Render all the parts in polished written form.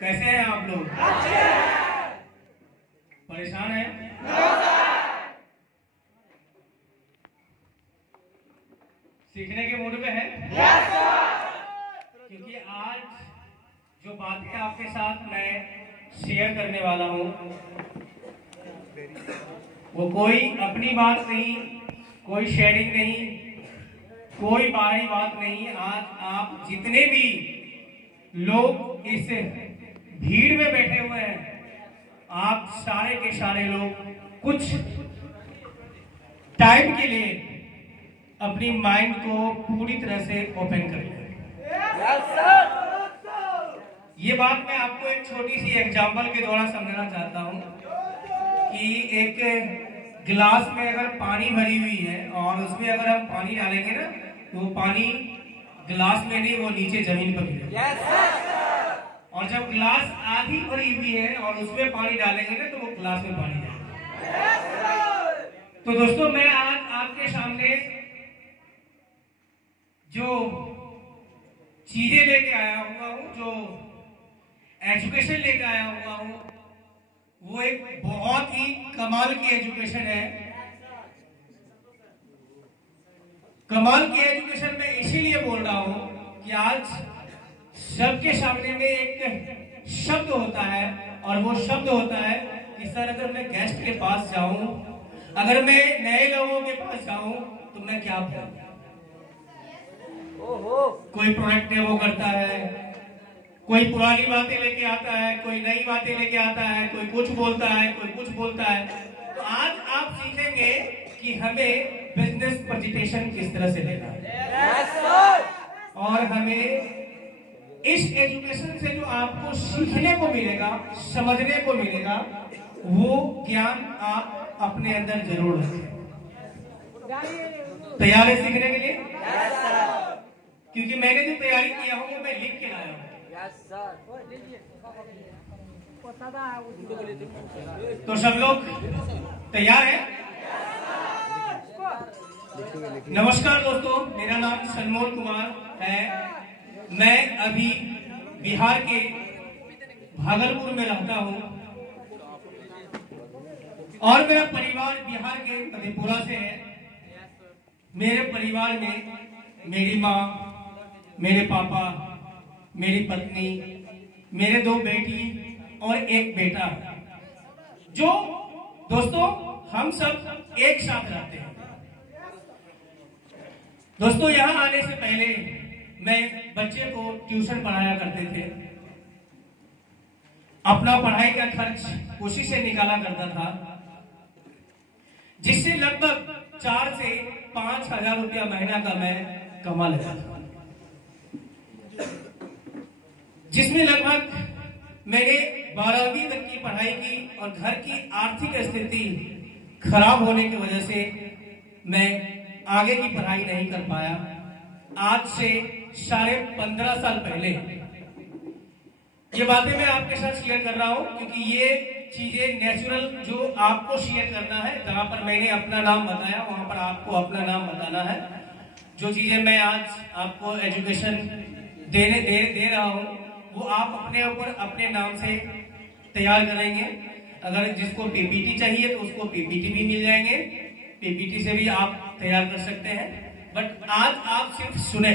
कैसे हैं आप लोग? परेशान हैं? सीखने के मूड में हैं? क्योंकि आज जो बातें आपके साथ मैं शेयर करने वाला हूँ वो कोई अपनी बात नहीं, कोई शेयरिंग नहीं, कोई बाहरी बात नहीं। आज आप जितने भी लोग इस भीड़ में बैठे हुए हैं, आप सारे के सारे लोग कुछ टाइम के लिए अपनी माइंड को पूरी तरह से ओपन कर लें। ये बात मैं आपको एक छोटी सी एग्जांपल के द्वारा समझाना चाहता हूँ कि एक गिलास में अगर पानी भरी हुई है और उसमें अगर हम पानी डालेंगे ना तो वो पानी गिलास में नहीं, वो नीचे जमीन पर गिरेगा। और जब गिलास आधी भरी हुई है और उसमें पानी डालेंगे ना तो वो गिलास में पानी जाएगा। तो दोस्तों, मैं आज आपके सामने जो चीजें लेके आया हुआ हूँ, जो एजुकेशन लेके आया हुआ हूँ, वो एक बहुत ही कमाल की एजुकेशन है। कमाल की एजुकेशन मैं इसीलिए बोल रहा हूँ कि आज सबके सामने में एक शब्द होता है और वो शब्द होता है कि सर, अगर मैं गेस्ट के पास जाऊं, अगर मैं नए लोगों के पास जाऊं तो मैं क्या बोलूं? कोई प्रोडक्ट डेमो करता है, कोई पुरानी बातें लेके आता है, कोई नई बातें लेके आता है, कोई कुछ बोलता है, कोई कुछ बोलता है। तो आज आप सीखेंगे कि हमें बिजनेस प्रेजेंटेशन किस तरह से लेना है और हमें इस एजुकेशन से जो आपको सीखने को मिलेगा, समझने को मिलेगा, वो ज्ञान आप अपने अंदर जरूर रखें। तैयार है सीखने के लिए? क्योंकि मैंने जो तैयारी किया हूँ वो मैं लिख के लाया हूँ। तो सब लोग तैयार हैं? नमस्कार दोस्तों, मेरा नाम सनमोल कुमार है। मैं अभी बिहार के भागलपुर में रहता हूँ और मेरा परिवार बिहार के मधेपुरा से है। मेरे परिवार में मेरी माँ, मेरे पापा, मेरी पत्नी, मेरे 2 बेटी और एक बेटा, जो दोस्तों हम सब एक साथ रहते हैं। दोस्तों, यहाँ आने से पहले मैं बच्चे को ट्यूशन पढ़ाया करते थे। अपना पढ़ाई का खर्च उसी से निकाला करता था, जिससे लगभग 4 से 5 हजार रुपया महीना का मैं कमा लेता था, जिसमें लगभग मैंने 12वीं तक की पढ़ाई की और घर की आर्थिक स्थिति खराब होने की वजह से मैं आगे की पढ़ाई नहीं कर पाया। आज से 15.5 साल पहले ये बातें मैं आपके साथ शेयर कर रहा हूं, क्योंकि ये चीजें नेचुरल जो आपको शेयर करना है, जहां पर मैंने अपना नाम बताया वहां पर आपको अपना नाम बताना है। जो चीजें मैं आज आपको एजुकेशन दे रहा हूं वो आप अपने ऊपर अपने नाम से तैयार करेंगे। अगर जिसको पीपीटी चाहिए तो उसको पीपीटी भी मिल जाएंगे, पीपीटी से भी आप तैयार कर सकते हैं। बट आज आप सिर्फ सुने।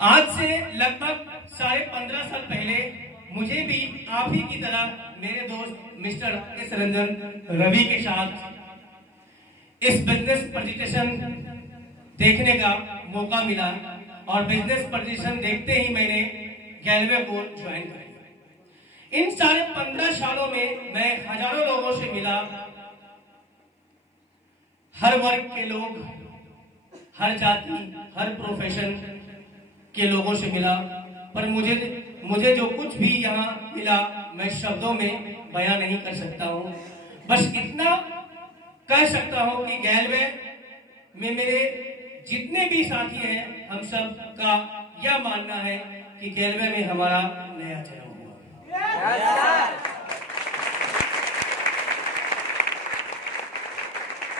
आज से लगभग 15.5 साल पहले मुझे भी आप ही की तरह मेरे दोस्त मिस्टर एस रंजन रवि के साथ इस बिजनेस प्रेजेंटेशन देखने का मौका मिला और बिजनेस प्रेजेंटेशन देखते ही मैंने गैलवे को ज्वाइन किया। इन 15 सालों में मैं हजारों लोगों से मिला, हर वर्ग के लोग, हर जाति, हर प्रोफेशन के लोगों से मिला, पर मुझे जो कुछ भी यहाँ मिला मैं शब्दों में बयां नहीं कर सकता हूँ। बस इतना कह सकता हूँ कि गैलवे में मेरे जितने भी साथी हैं, हम सब का यह मानना है कि गैलवे में हमारा नया जन्म हुआ।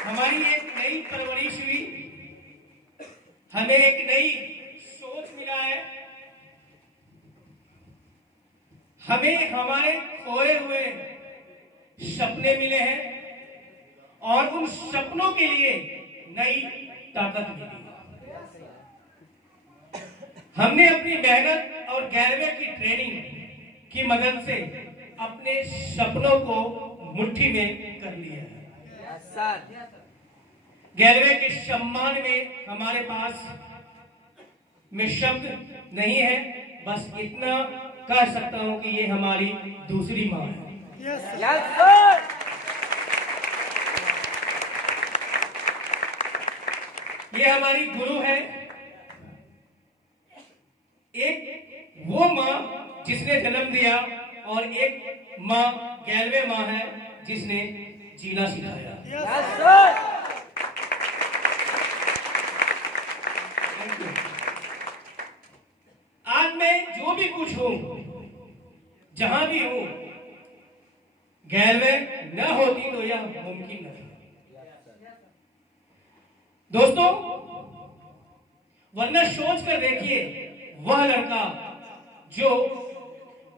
हमारी एक नई परवरिश हुई, हमें एक नई सोच मिला है, हमें हमारे खोए हुए सपने मिले हैं और उन सपनों के लिए नई ताकत मिली। हमने अपनी मेहनत और गैरवे की ट्रेनिंग की मदद से अपने सपनों को मुट्ठी में कर लिया है। गैरवे के सम्मान में हमारे पास में शब्द नहीं है, बस इतना कह सकता हूं कि ये हमारी दूसरी मां है। ये हमारी गुरु है। एक वो मां जिसने जन्म दिया और एक मां गैलवे मां है जिसने जीना सिखाया। आज मैं जो भी कुछ हूं, जहां भी हूं, गैलवे न होती तो यह मुमकिन नहीं। दोस्तों, वरना सोच कर देखिए, वह लड़का जो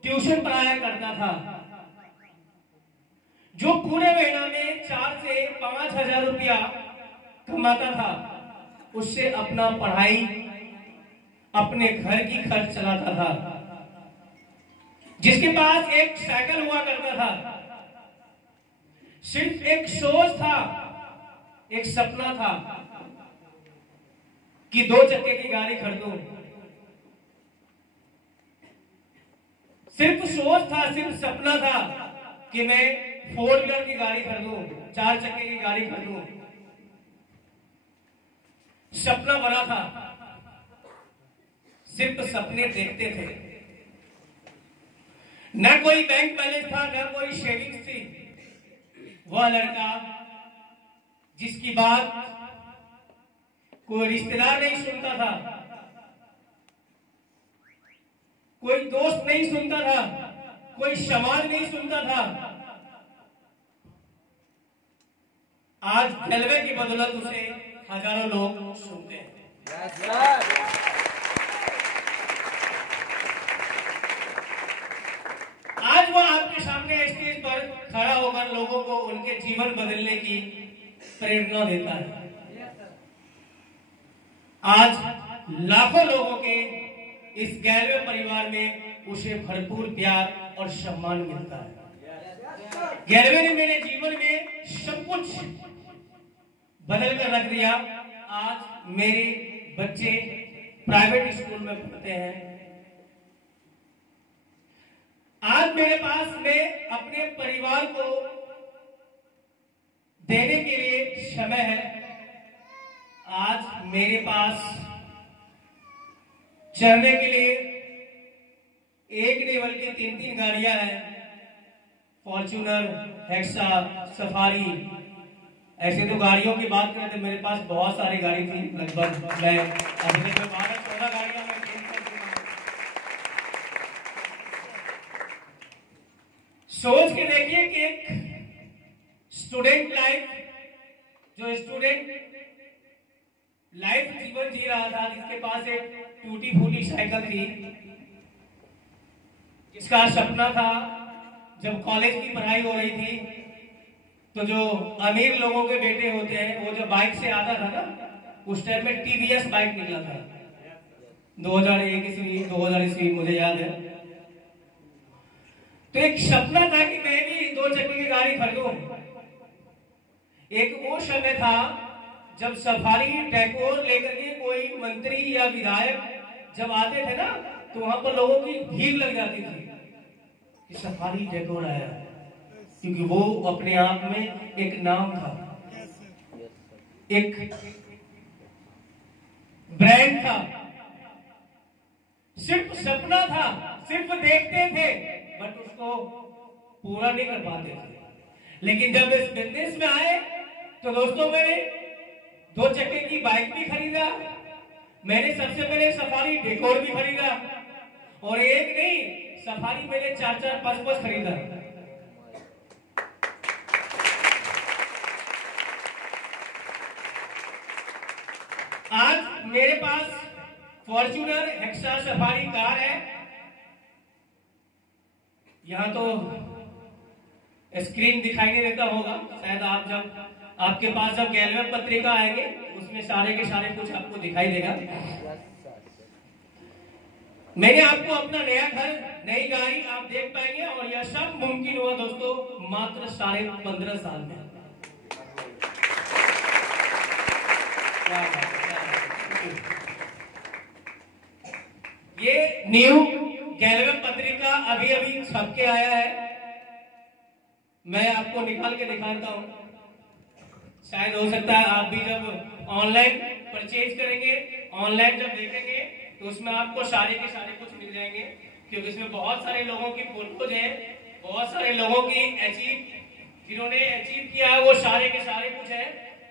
ट्यूशन पढ़ाया करता था, जो पूरे महीना में 4 से 5 हजार रुपया कमाता था, उससे अपना पढ़ाई, अपने घर की खर्च चलाता था, जिसके पास एक साइकिल हुआ करता था, सिर्फ एक सोच था, एक सपना था कि 2 चक्के की गाड़ी खरीदूं। सिर्फ सोच था, सिर्फ सपना था कि मैं 4 व्हीलर की गाड़ी खरीदूं, 4 चक्के की गाड़ी खरीदूं। सपना बना था, सिर्फ सपने देखते थे। न कोई बैंक बैलेंस था, न कोई सेविंग्स थी। वह लड़का जिसकी बात कोई रिश्तेदार नहीं सुनता था, कोई दोस्त नहीं सुनता था, कोई समाज नहीं सुनता था, आज गैलवे की बदौलत उसे हजारों लोग सुनते हैं। आज वह आपके सामने स्टेज पर खड़ा होकर लोगों को उनके जीवन बदलने की प्रेरणा देता है। आज लाखों लोगों के इस गैलवे परिवार में उसे भरपूर प्यार और सम्मान मिलता है। गैलवे ने मेरे जीवन में सब कुछ बदल कर रख दिया। आज मेरे बच्चे प्राइवेट स्कूल में पढ़ते हैं। आज मेरे पास में अपने परिवार को देने के लिए समय है। आज मेरे पास चलने के लिए एक नहीं बल्कि 3-3 गाड़ियां हैं। Fortuner, hexa, safari. ऐसे तो गाड़ियों की बात करें तो मेरे पास बहुत सारी गाड़ी थी। लगभग मैं अभी तक 12-14 गाड़ियां मैं चेंज कर चुका हूं। सोच के देखिए कि एक स्टूडेंट लाइफ, जो स्टूडेंट लाइफ जीवन जी रहा था, जिसके पास एक टूटी फूटी साइकिल थी, जिसका सपना था जब कॉलेज की पढ़ाई हो रही थी तो जो अमीर लोगों के बेटे होते हैं वो जो बाइक से आता था ना, उस टाइम में टीवीएस बाइक निकला था 2001 ईस्वी 2000 ईस्वी मुझे याद है। तो एक सपना था कि मैं भी 2 चक्के की गाड़ी खरीदूं। एक वो समय था जब सफारी डेकोर लेकर के कोई मंत्री या विधायक जब आते थे ना, तो वहां पर लोगों की भीड़ लग जाती थी कि सफारी डेकोर आया, क्योंकि वो अपने आप में एक नाम था, एक ब्रांड था। सिर्फ सपना था, सिर्फ देखते थे, बट उसको पूरा नहीं कर पाते थे। लेकिन जब इस बिजनेस में आए तो दोस्तों, मैंने 2 चक्के की बाइक भी खरीदा, मैंने सबसे पहले सफारी डेकोर भी खरीदा, और एक नहीं, सफारी मैंने 4-4, 5-5 खरीदा। आज मेरे पास फॉर्च्यूनर, हेक्सा, सफारी कार है। यहाँ तो स्क्रीन दिखाई नहीं देता होगा, शायद आप जब आपके पास जब गैलवे पत्रिका आएंगे उसमें सारे के सारे कुछ आपको दिखाई देगा। मैंने आपको अपना नया घर, नई गाड़ी आप देख पाएंगे, और यह सब मुमकिन हुआ दोस्तों मात्र 15.5 साल में। ये न्यू गैलवे पत्रिका अभी अभी छप के आया है, मैं आपको निकाल के दिखाता हूं। शायद हो सकता है आप भी जब ऑनलाइन परचेज करेंगे, ऑनलाइन जब देखेंगे तो उसमें आपको सारे के सारे कुछ मिल जाएंगे, क्योंकि इसमें बहुत सारे लोगों की फोटोज है, बहुत सारे लोगों की जिन्होंने अचीव किया है वो सारे के सारे कुछ है।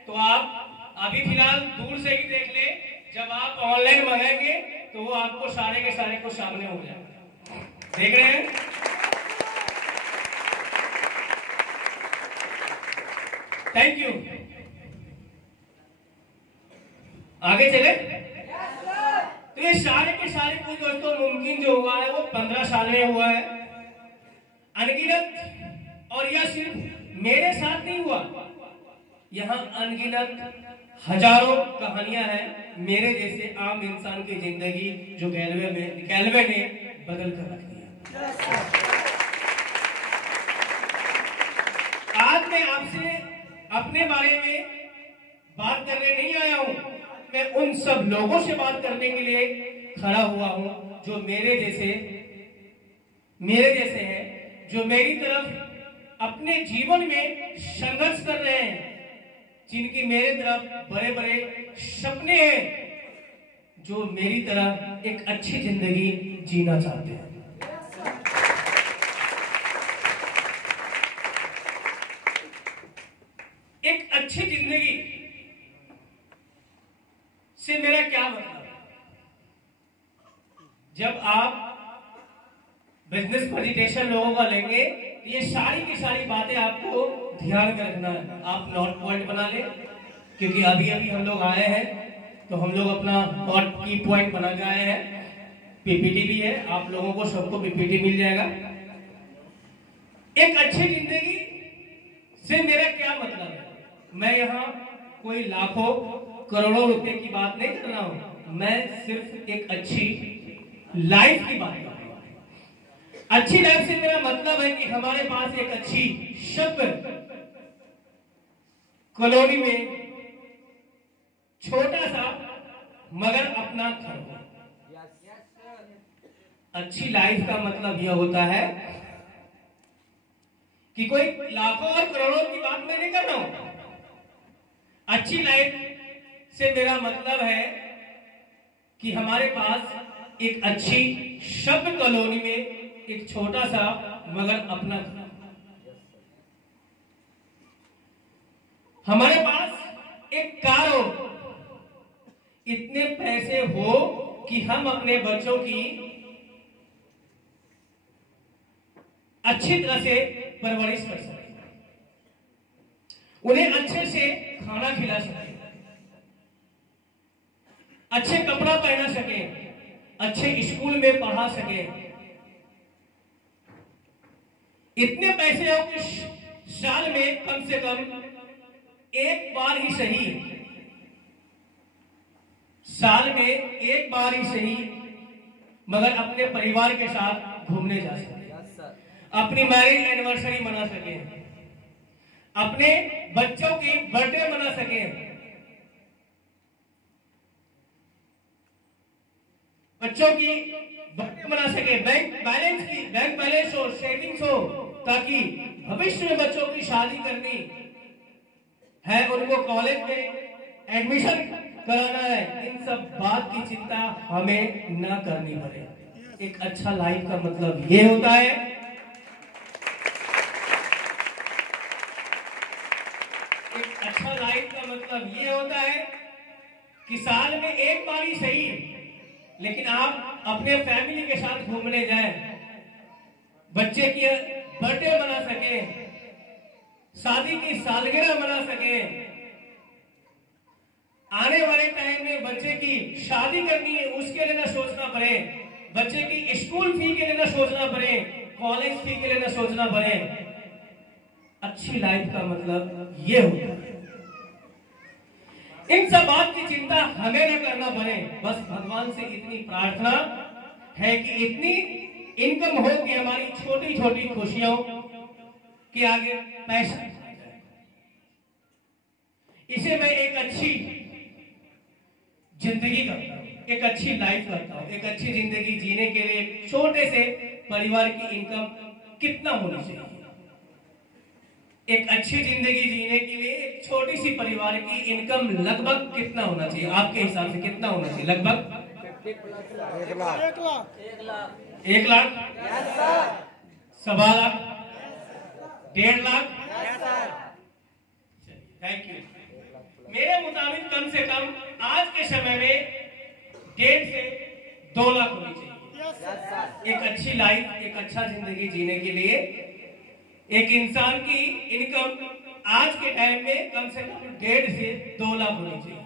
तो आप अभी फिलहाल दूर से ही देख ले, जब आप ऑनलाइन मंगाएंगे तो वो आपको सारे के सारे कुछ सामने हो जाएगा। देख रहे हैं? Thank you. आगे चले। तो ये सारे के सारे कुछ दोस्तों मुमकिन जो हुआ है वो 15 साल में हुआ है, अनगिनत। और यह सिर्फ मेरे साथ नहीं हुआ, यहाँ अनगिनत हजारों कहानियां हैं मेरे जैसे आम इंसान की जिंदगी जो गैलवे ने बदल कर रख दिया। आज मैं आपसे अपने बारे में बात करने नहीं आया हूं, मैं उन सब लोगों से बात करने के लिए खड़ा हुआ हूं जो मेरे जैसे हैं, जो मेरी तरफ अपने जीवन में संघर्ष कर रहे हैं, जिनकी मेरे तरफ बड़े बड़े सपने हैं, जो मेरी तरह एक अच्छी जिंदगी जीना चाहते हैं। एक अच्छी जिंदगी से मेरा क्या मतलब है? जब आप बिजनेस प्रेजेंटेशन लोगों का लेंगे, ये सारी की सारी बातें आपको ध्यान में रखना है। आप नोट पॉइंट बना ले, क्योंकि अभी अभी हम लोग आए हैं तो हम लोग अपना नोट की पॉइंट बना के आए हैं। पीपीटी भी है, आप लोगों को सबको पीपीटी मिल जाएगा। एक अच्छी जिंदगी से मेरा क्या मतलब है? मैं यहाँ कोई लाखों करोड़ों रुपए की बात नहीं कर रहा हूं, मैं सिर्फ एक अच्छी लाइफ की बात कर रहा हूं। अच्छी लाइफ से मेरा मतलब है कि हमारे पास एक अच्छी शब्द कॉलोनी में छोटा सा मगर अपना घर हो। अच्छी लाइफ का मतलब यह होता है कि कोई लाखों और करोड़ों की बात मैं नहीं कर रहा हूं। अच्छी लाइफ से मेरा मतलब है कि हमारे पास एक अच्छी शब्द कॉलोनी में एक छोटा सा मगर अपना घर, हमारे पास एक कार हो, इतने पैसे हो कि हम अपने बच्चों की अच्छी तरह से परवरिश कर सकें, उन्हें अच्छे से खाना खिला सकें, अच्छे कपड़ा पहना सके, अच्छे स्कूल में पढ़ा सके। इतने पैसे हो कि साल में कम से कम एक बार ही सही, साल में एक बार ही सही मगर अपने परिवार के साथ घूमने जा सके, अपनी मैरिज एनिवर्सरी मना सके, अपने बच्चों की बर्थडे मना सके, बच्चों की बर्थडे मना सके, बैंक बैलेंस हो, सेविंग्स हो, ताकि भविष्य में बच्चों की शादी करनी है, उनको कॉलेज में एडमिशन कराना है, इन सब बात की चिंता हमें न करनी पड़े। एक अच्छा लाइफ का मतलब ये होता है एक अच्छा लाइफ का मतलब ये होता है कि साल में एक बार ही सही, लेकिन आप अपने फैमिली के साथ घूमने जाएं, बच्चे की बर्थडे मना सके, शादी की सालगिरह मना सके, आने वाले टाइम में बच्चे की शादी करनी है उसके लिए ना सोचना पड़े, बच्चे की स्कूल फी के लिए ना सोचना पड़े, कॉलेज फी के लिए न सोचना पड़े। अच्छी लाइफ का मतलब ये होता है। इन सब बात की चिंता हमें न करना पड़े। बस भगवान से इतनी प्रार्थना है कि इतनी इनकम हो कि हमारी छोटी छोटी खुशियों के आगे पैसा आ जाए। इसे मैं एक अच्छी जिंदगी करता हूं, एक अच्छी लाइफ करता हूं। एक अच्छी जिंदगी जीने के लिए एक छोटे से परिवार की इनकम कितना होनी चाहिए? एक अच्छी जिंदगी जीने के लिए एक छोटी सी परिवार की इनकम लगभग कितना होना चाहिए? आपके हिसाब से कितना होना चाहिए? लगभग 1 लाख 1 लाख, 1.25 लाख, 1.5 लाख। Thank you. मेरे मुताबिक कम से कम आज के समय में 1.5 से 2 लाख होनी चाहिए एक अच्छी लाइफ, एक अच्छा जिंदगी जीने के लिए। एक इंसान की इनकम आज के टाइम में कम से कम 1.5 से 2 लाख होनी चाहिए।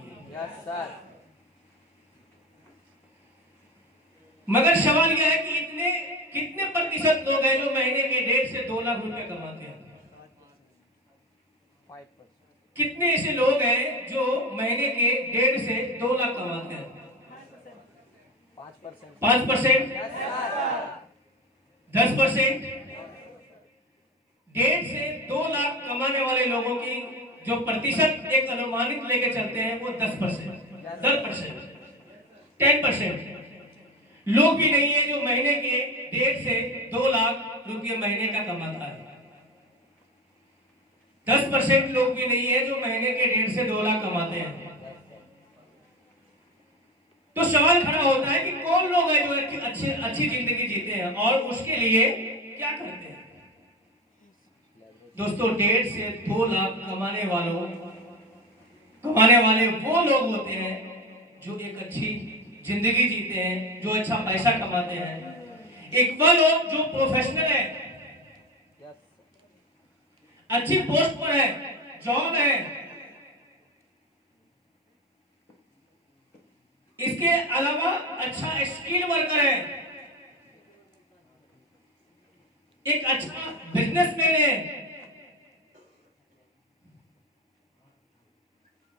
मगर सवाल यह है कि कितने प्रतिशत लोग हैं जो महीने के 1.5 से 2 लाख रुपए कमाते हैं? कितने ऐसे लोग हैं जो महीने के 1.5 से 2 लाख कमाते हैं? 5%, 10%। 1.5 से 2 लाख कमाने वाले लोगों की जो प्रतिशत एक अनुमानित लेके चलते हैं वो 10%, 10% लोग भी नहीं है जो महीने के 1.5 से 2 लाख रुपये महीने का कमाता है। 10% लोग भी नहीं है जो महीने के 1.5 से 2 लाख कमाते हैं। तो सवाल खड़ा होता है कि कौन लोग हैं जो अच्छी जिंदगी जीते हैं और उसके लिए क्या करते हैं? दोस्तों, 1.5 से 2 लाख कमाने वाले वो लोग होते हैं जो एक अच्छी जिंदगी जीते हैं, जो अच्छा पैसा कमाते हैं। एक वो लोग जो प्रोफेशनल है, अच्छी पोस्ट पर है, जॉब है, इसके अलावा अच्छा स्किल वर्कर है, एक अच्छा बिजनेसमैन है।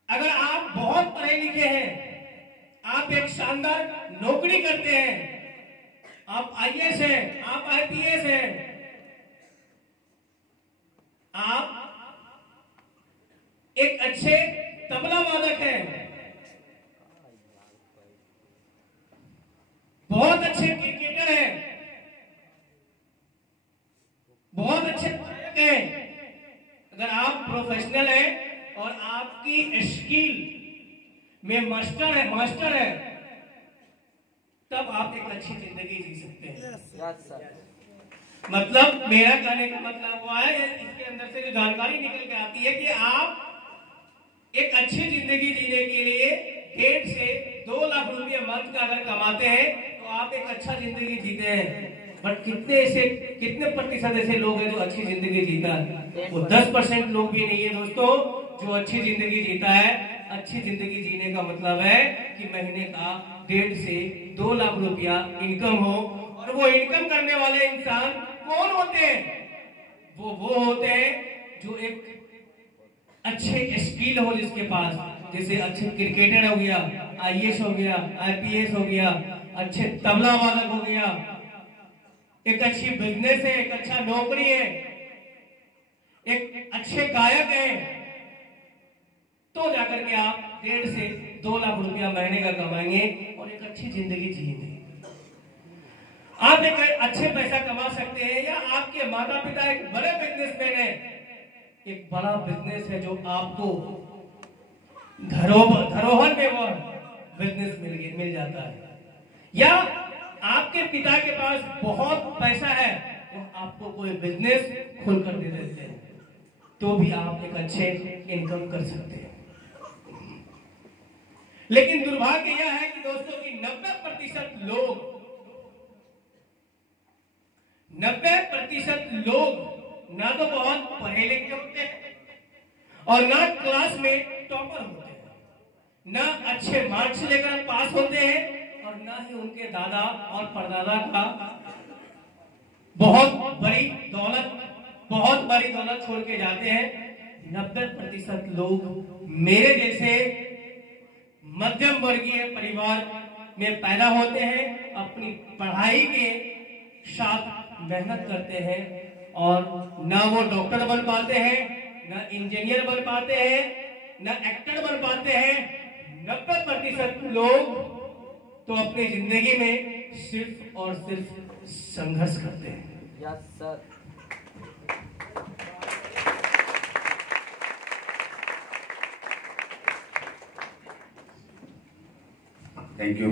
अगर आप बहुत पढ़े लिखे हैं, आप एक शानदार नौकरी करते हैं, आप आईएएस हैं, आप आईपीएस हैं, आप एक अच्छे तबला वादक हैं, बहुत अच्छे क्रिकेटर हैं, बहुत अच्छे गायक हैं। अगर आप प्रोफेशनल हैं और आपकी स्किल में मास्टर है, तब आप एक अच्छी जिंदगी जी सकते हैं। मतलब मेरा कहने का मतलब वो है, इसके अंदर से जो जानकारी निकल के आती है कि आप एक अच्छी जिंदगी जीने के लिए 1.5 से 2 लाख रुपये मंथ का अगर कमाते हैं तो आप एक अच्छा जिंदगी जीते हैं। बट कितने प्रतिशत ऐसे लोग हैं जो अच्छी जिंदगी जीता है? वो 10% लोग भी नहीं है दोस्तों जो अच्छी जिंदगी जीता है। अच्छी जिंदगी जीने का मतलब है कि महीने का 1.5 से 2 लाख रुपया इनकम हो। और वो इनकम करने वाले इंसान कौन होते हैं? वो होते हैं जो एक अच्छे स्किल हो जिसके पास, जैसे अच्छे क्रिकेटर हो गया, आईएएस हो गया, आईपीएस हो गया, अच्छे तबला वादक हो गया, एक अच्छी बिजनेस है, एक अच्छा नौकरी है, एक अच्छे गायक है, तो जाकर के आप 1.5 से 2 लाख रुपया महीने का कमाएंगे और एक अच्छी जिंदगी जिएंगे। आप एक अच्छे पैसा कमा सकते हैं, या आपके माता पिता एक बड़े बिजनेसमैन है, एक बड़ा बिजनेस है जो आपको धरोहर में वो बिजनेस मिल जाता है, या आपके पिता के पास बहुत पैसा है तो आपको कोई बिजनेस खोल कर दे देते हैं, तो भी आप एक अच्छे इनकम कर सकते हैं। लेकिन दुर्भाग्य यह है कि दोस्तों की 90% लोग ना तो बहुत पढ़े लिखे होते हैं और ना क्लास में टॉपर होते हैं, ना अच्छे मार्क्स लेकर पास होते हैं, और ना ही उनके दादा और परदादा का बहुत बड़ी दौलत छोड़ के जाते हैं। 90% लोग मेरे जैसे मध्यम वर्गीय परिवार में पैदा होते हैं, अपनी पढ़ाई के साथ मेहनत करते हैं और ना वो डॉक्टर बन पाते हैं, ना इंजीनियर बन पाते हैं, ना एक्टर बन पाते हैं। 90% लोग तो अपनी जिंदगी में सिर्फ और सिर्फ संघर्ष करते हैं। Yes sir. Thank you.